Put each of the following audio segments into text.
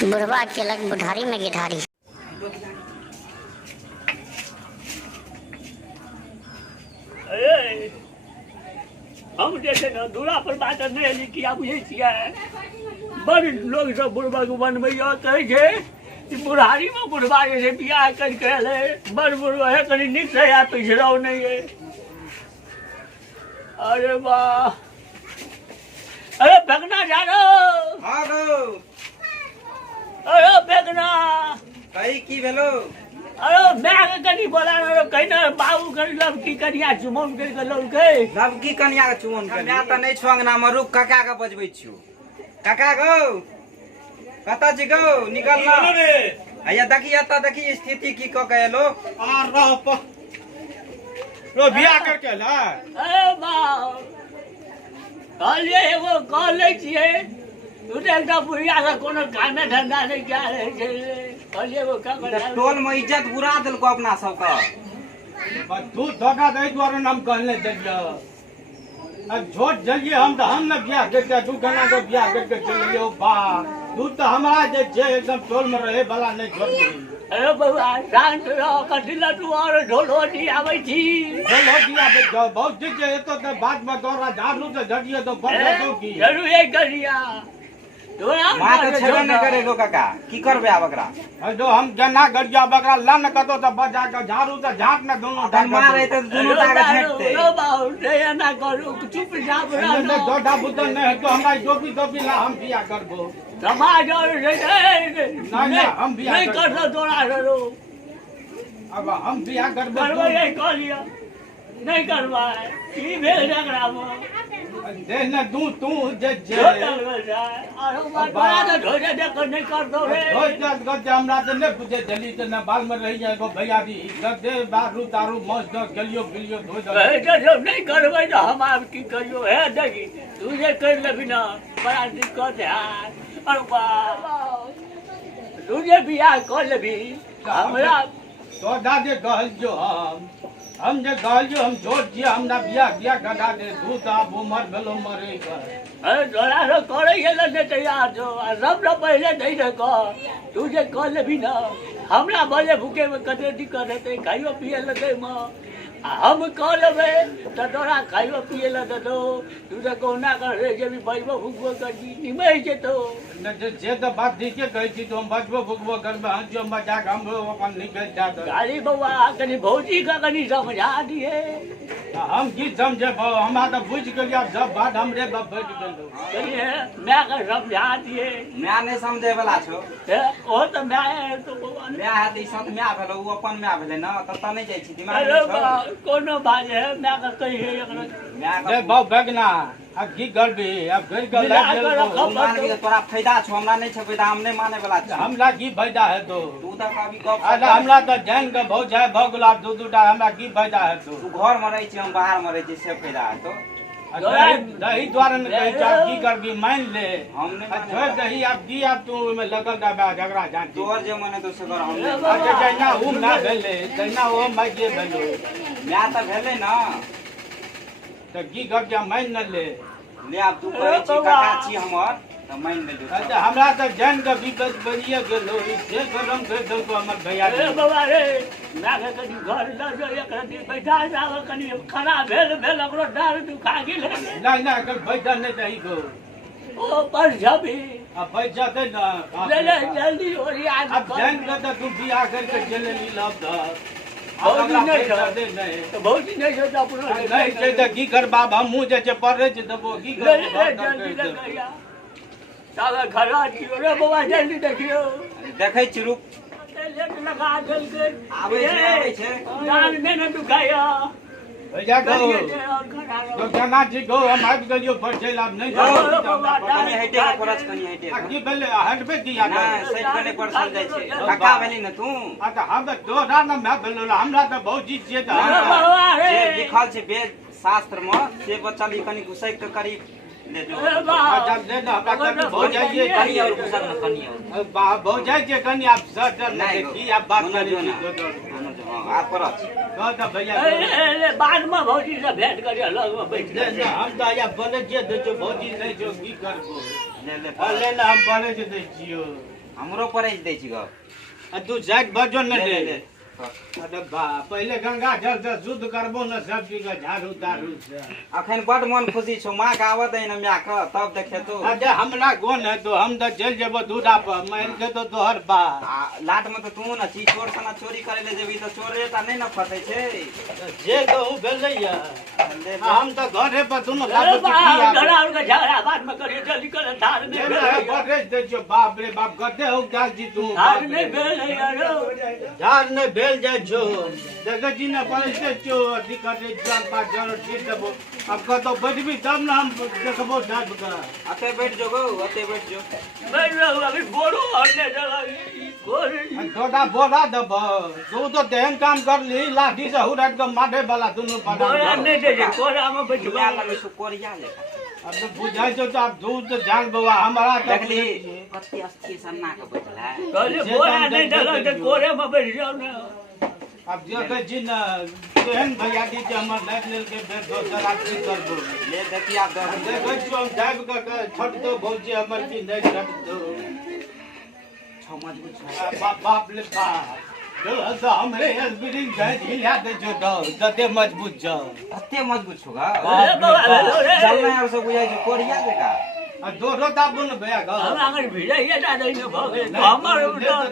बुढ़वा केलक बुढ़ारी में गिठारी। अरे हम जैसे न दूरा पर बात नहीं लिखिया बुझे छियै बड़ लोग सब बुढ़वा के बनबैया कहै छै कि बुढ़ारी में बुढ़वा जे बियाह कर के ले बड़ बुढ़वा है कनी नीक से आ पिछड़ाओ नहीं है। अरे वाह अरे बेगना जा रो। हाँ गो अरे बेगना कही की भेलो। अरे मैं कनी बोला रो कहीं ना बाबू कर लब की कनिया चुमन कर लो के लब की कनिया के चुमन कनिया त नहीं छो अंगना में रुक काका के बजबै छियो। काका गो कता जी गो निकल ना आया देखी स्थिति की क के लो आ रो बियाह करके ला। अरे वाह कहलिए एगो कह लै छियै तू तो एकटा बुढ़िया के कोनो कामे धंधा नहीं क्या रहे छै कहलिए एगो का कर टोल में इज्जत बुरा देलको अपना सब का। तू धोखा दे द्वारा नाम कहने देलियो अब झोट जलिए हम न बियाह करके तू गाना को बियाह करके चलियो बा तू तो हमारा जे एकदम टोल में रहे वाला नहीं छोड़। अरे बउआ शांत रहो कटिला तू और ढोलवटी आबै छी ढोलवटी आबै जाओ बहुत ठीक है तो बात में तोरा झाड़ू तो झड़िए तो बंद दो की जरूर एक करिया तोरा मां तो छेबे न करे लो काका की करबे आब एकरा जो हम जना गड़िया बकरा ला न कतो तो बजा के झाड़ू तो झाट न दोनों तन मारे तो दोनों टाके झटते लो बाऊ रे ना करू चुप चाप रहो न दोडा बुदन नहीं तो हमरा टोपी ला हम बियाह करबो समाज और ना हम बियाह नहीं कर दो तोरा रो अब हम बियाह करबो करबो ये कह लिया नहीं करवा की भेल झगड़ा में दे न तू जे होटल में जाए और बात बड़ा तो ढोजे देख नहीं कर दो रे गद्दे हमरा तो नहीं पूछे जल्दी तो न बाल में रही जाएगो भैया भी गद्दे बारू दारू मौज दो गलियो बिलियो धो दो जब नहीं करबै तो हम आप की करियो है देखी तू जे कर लेबी ना बड़ा दिक्कत है और तू जे बियाह कर लेबी हमरा तो दादे कहल जो हम जे कहल जो हम छोड़ दिया हमरा बियाह गदा दे तू तो अब उमर भेलो मरे कर अरे तोरा रो करे गेल ने तैयार जो सब न पहले नहीं रे कह तू जे कर लेबी ना हमरा बोले भूखे में कते दिक्कत हेतै खाइयो पिए लगे में हम कह लेबै तो तोरा खाइयो पिए ल दे दो तू तो कोना कर रे जे भी बजबो भूखबो कर दी निमै छै तो जे तो बात ठीके कहै छी तो हम बजबो भुकबो करबे हम जो मजाक हम अपन निकल जात गाली बउआ कनी भौजी का कनी समझा दिए हम की समझे हमरा तो बुझ गेलिया सब बात हमरे बैठ गेलो कहिए मैं का समझा दिए मैं नहीं समझे वाला छो ओ तो मैं है तो बउआ मैं है त संत मैं भेलो उ अपन मैं भेले ना त त नहीं जाय छी दिमाग अरे में छो कोनो बात है मैं का कहिए एकरा मैं ए बाऊ बेगना अब की करबी अब घर के लाग गेल मान के तोरा फायदा छो हमरा नहीं छे फायदा हम नहीं माने वाला छी हमरा की फायदा है तो तू त कभी कब अरे हमरा तो जान के बहुत है भगला दूटा हमरा की फायदा है तो तू घर में रही छी हम बाहर में रही छी से फायदा है तो दही द्वारा न कही जा की करबी मान ले हमने छोड़ दही अब दी अब तू में लगल का झगड़ा जान तोर जे मने तो से कर हम अरे जैना उ ना भेले जैना ओ माइके भेलो मैं त भेले ना तो की कर जा मान न ले अब तू कहै छी काका छी हमर त मान ले दो अच्छा हमरा तो जान के विगत बढ़िए गेलो से गरम कर दो तो हमर भैया अरे बाबा रे मैं का कनी घर ल जो एकरा दी बैठा जाव कनी खाना भेल ओकरो डार दुखा गेल ना कर बैठा नहीं दही को ओ पर जबी अब बैठ जाते ना ले जल्दी ओरी आज अब जान के तो तू बियाह करके चले ली लब दा बहुत नहीं नहीं तो बहुत नहीं हो अपनो नहीं छै त की कर बाप हम मुंह जे पड़े छै तब की कर जल्दी लगैया साला खड़ा छियो रे बाबा जल्दी देखियो देखै छी रुक लेट लगा देल के आबै छै जान में न दुखाया भैया गो तो जाना जी गो हम आबि गेलियो पर चल आब नहीं कनी हटे के परस कनी हटे की भेले हटबे दिया ना सेट कने पर चल जाय छै काका भेली न तू आ त हम तोरा न मैं भेलो हमरा त बहुत चीज छै त बाबा रे जे लिखल छै वेद शास्त्र में से बच्चा भी कनी घुसै के करीब ले जो अच्छा ले ना हमरा कनी हो जाइए कनी और घुसक न कनी और हो जाय छै कनी आप सर नहीं की आप बात करी हां आ परस कह त भैया ए बाद में भौजी से भेंट करे लग में बैठ ले हम त या बोले जे दे जो भौजी नहीं जो की करबो ले ले ना हम बोले जे दे जियो हमरो परेज दै छी गप तू जाइत बजो न ले, दे ले। अरे बा पहले गंगा जल से शुद्ध करबो न सब चीज झाड़ू दारू से अखन बड मन खुशी छौ माँ के आबऽ दे न म्या के तब देखेतो अरे हमरा कोन है तो हम तो चल जेबो दूरा पर मार के तो तोहर बा लाट में तो तू न छी चोर सना चोरी करे ले जेबी तो चोरे ता नहीं न फटे छे जे कहूँ भेलैया हम तो घरे पर दुनू अरे बाबू बा डराव के झगड़ा बात में करे जल्दी कर धार नहीं भेल बड़े दे जो बाप रे बाप गड्ढे हो जा जी तू धार नहीं भेल यारो झाड़ ने भेल जाय छो देखै छी न पड़े छो दिक्कत जान पा जरो ठीक देबो अब कतो बैठबी तब न हम देखबो झाड़ का अते बैठ जो गो अते बैठ जो बैठ रहो अभी बोरो हटने जगह बोरी थोड़ा बोला दब तू तो तेहन काम कर ली लाठी से हुरट के मारे वाला दुनू बोरा पड़ा नहीं दे जे कोरा में बैठ जुआ लगे सु कोरिया ले अब तो बुझाई छो तो अब दूध तो जान बवा हमारा तो देखली कते अस्थिर सन्ना के बैठला कहले बोरा नहीं डलो तो कोरे में बैठ जाओ ना अब जो के जिन तेहन भैया दी जे हमर लाइट लेल के बेर दोसर आदमी करबो ले देखी आप दो देखै छी हम जाब के छट तो भौजी हमर की नहीं छट तो छौ मजबूत छौ बाप बाप ले बाप तो हमरे बिल्डिंग जाय हिला दे जो दो जते मजबूत छ कते मजबूत छौ गा अरे बाबा अरे चलना यार सब बुझाई छौ कोरिया लेका दोरो ताबुन भैया ग हम आगे भिड़ा ये दादा ने भगे हमर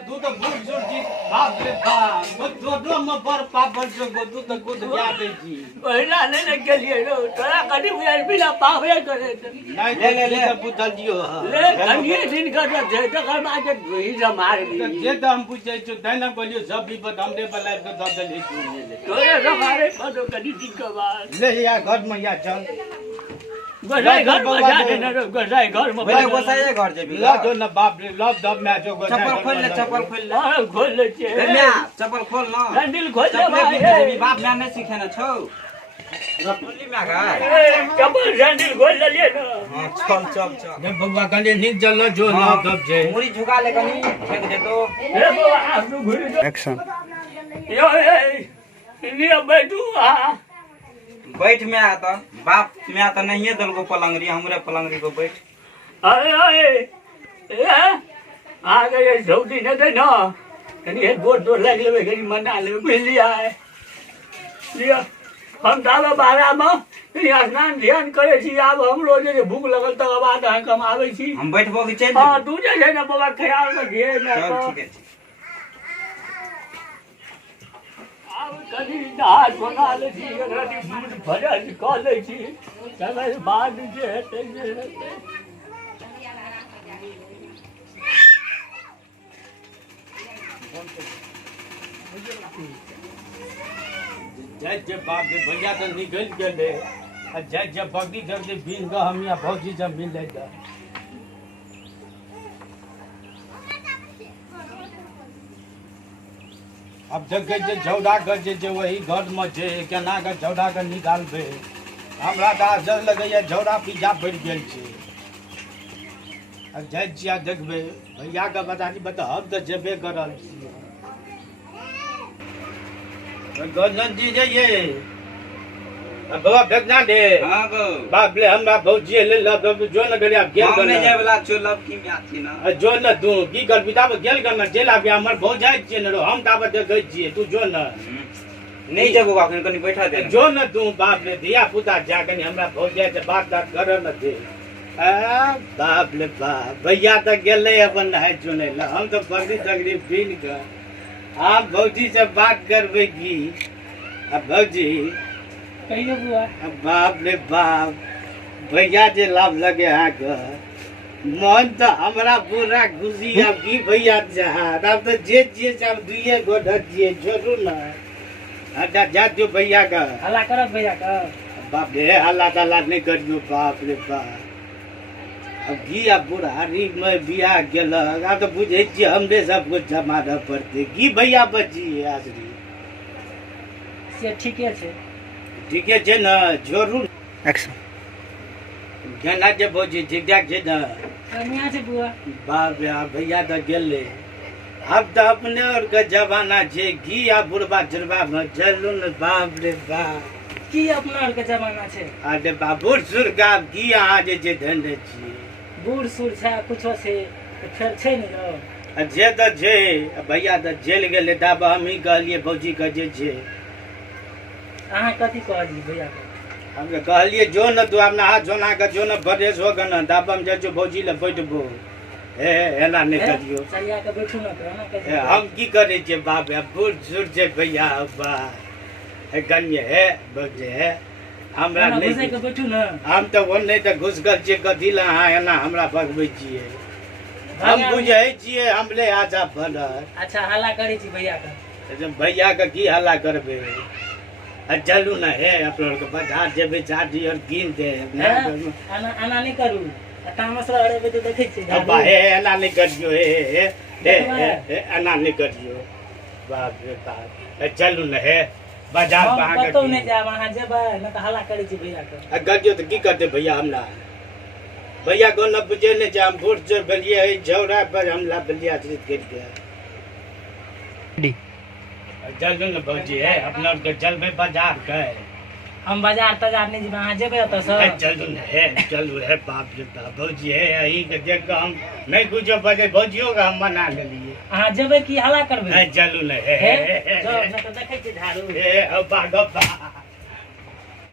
तू तो भूल जोर जी बाप रे बाप दोरो में पर पापड़ जो तू तो खुद या दे जी पहिला नहीं न के लिए रो तोरा कदी बुझाई बिना पावे करे नहीं ले ले बुझल जियो ले कनिए दिन कर दे तो कर मार ही मार दी जे तो हम पूछे छ दैन बोलियो सब भी बद हमरे बलाय के दब दे तोरे हमारे पदो कदी दिन के बाद ले या घर में या चल गजाई घर में जा दे न गजाई घर में पहिले गोसाई घर जेबी ला जो न बाप रे लब दब में जो गो चप्पल खोल ले चप्पल खोल ले हां खोल ले छे ए म्या चप्पल खोल न सैंडल खोल ले चप्पल भाई भी जेबी बाप म्या नहीं सिखेना छौ खोली म्या गा चप्पल सैंडल खोल ले ले ना हां चल चल चल ने बबुआ कने नीक जल जो न दब जे मुरी झुका ले कनी फेंक दे तो रे बाबा आप घुरी एक्शन यो ए लिया बैठू आ बैठ म्या त बाप म्या त नहीं दलगो पलंगरी हमरे पलंगरी को बैठ अरे अरे ए आ गए झौटी न दे ना कनी एक गोट तो लग लेवे कनी मना ले मिल लिया है लिया हम दावा बारा में यहाँ स्नान ध्यान करे छी आब हमरो जे भूख लगल तक बाद हम कमावे छी हम बैठबो कि चल हां तू जे छै ना बाबा ख्याल में घेर में चल ठीक है आब कनी नहा बना ले छी रति दूध भजन क ले छी तकर बाद जे हेतै जे हेतै जय जय बाप रे भैया तो निकल गेले जय जय बगदी जल्दी बिन ग हम यहाँ भौजी जब मिल जा अब देखे जे झौड़ा कर जे वही घर में जे केना के झौड़ा के निकालबे हमरा तो डर लगैया झौड़ा पीछा पड़ गेल छै अब जाइ छियै देखबे भैया के बता दी बता हम तो जेबे करल छियै गंजन जी जाइए बाबा भेजना दे हां गो बाप ले हमरा भौजी ले लब जो न गड़िया गेल हम कर नहीं जाय वाला छो लब की म्या थी ना जो न तू की कर बिता गेल कर न जेला भी हमर भौजाई छियै न हम ताब देखै छियै तू जो न नहीं जबो अखन कनी बैठा दे जो न तू बाप रे धिया पुता जा कनी हमरा भौजाई से बात कर न दे आ बाप ले बाप भैया त गेले अपन नहाय चुने ल हम तो बगड़ी तगड़ी बिन के हम भौजी से बात करबे की अब भौजी कहियो बुआ अब बाप रे बाप भैया जे लाभ लगे हाँ का मन तो हमरा पूरा खुशी अब की भैया जहाज अब तो जे सब दुए गो ढजिए छोड़ू ना अच्छा जा जो भैया का हल्ला करब भैया का बाप रे हल्ला तल्ला नहीं करियो बाप रे बाप अब की अब बुढ़ारी में बियाह गेलक अब तो बुझे छियै हमरे सब कुछ जमाना पड़ते की भैया बची है आसरी से ठीके छै ठीके छै न जोरू एक्शन केना जे भौजी ठीक ठाक छै न कनिया छै बुआ बाप रे भैया तो गेले अब तो अपने और के जमाना छै की आ बुढ़बा चढ़बा में चलू न बाप रे बाप की अपना के जमाना छै अरे बाप बूढ़ सुर का की अहाँ जे छै धंधे छियै बूढ़ सूढ़ छै कुछो छै फेर छै ने जे तो जे भैया तो जेल गेले तब हम ही कहलिए भौजी के जे जे अहाँ कथी कहलिए भैया के हम कहलिए जो न तू अपना हाथ जोना के जो न बरेस हो गन तब हम जे जो भौजी ले बैठबो ए एना नहीं करियो चलिया के बैठू न तो एना कैसे हम की करे छे बाप बूढ़ सुर जे भैया बा है गन्य है बजे है हमरा एना घुसे नहीं के बैठू न हम तो वो नहीं तो घुस गल छे कथी ला एना हमरा भगबै छिए हम बुझै छिए हमले आजा बनर अच्छा हल्ला करै छी भैया के भैया के की हल्ला करबे चलू ना हे अपना के बाजार जेबे चाटी और कीन दे आना आना नहीं करू तामसरा अरे तो देखै छी अब्बा हे एना नहीं करियो हे एना नहीं करियो बाप रे बाप चलू ना हे बाजार हम वहां कतौ नहीं जाब अहाँ जेबै न त हल्ला करै छी भैया के गजियो तो की करते भैया हमरा भैया को न बुझे नहीं जा हम बूढ़ से बलिए झौरा पर हमला बलिया चित कर गया जल्दी न भौजी है अपना के चलबे बाजार के हम बाजार तजार नहीं जेबै अहाँ जेबै त सर चलू न है चलू है बाप रे बाप भौजी है यही के देख के हम नहीं कुछो बजे भौजियो का हम मना लेलिए अहाँ जेबै की हल्ला करबै चलू न है जो न त देखै छी झाड़ू ए अब्बा गप्पा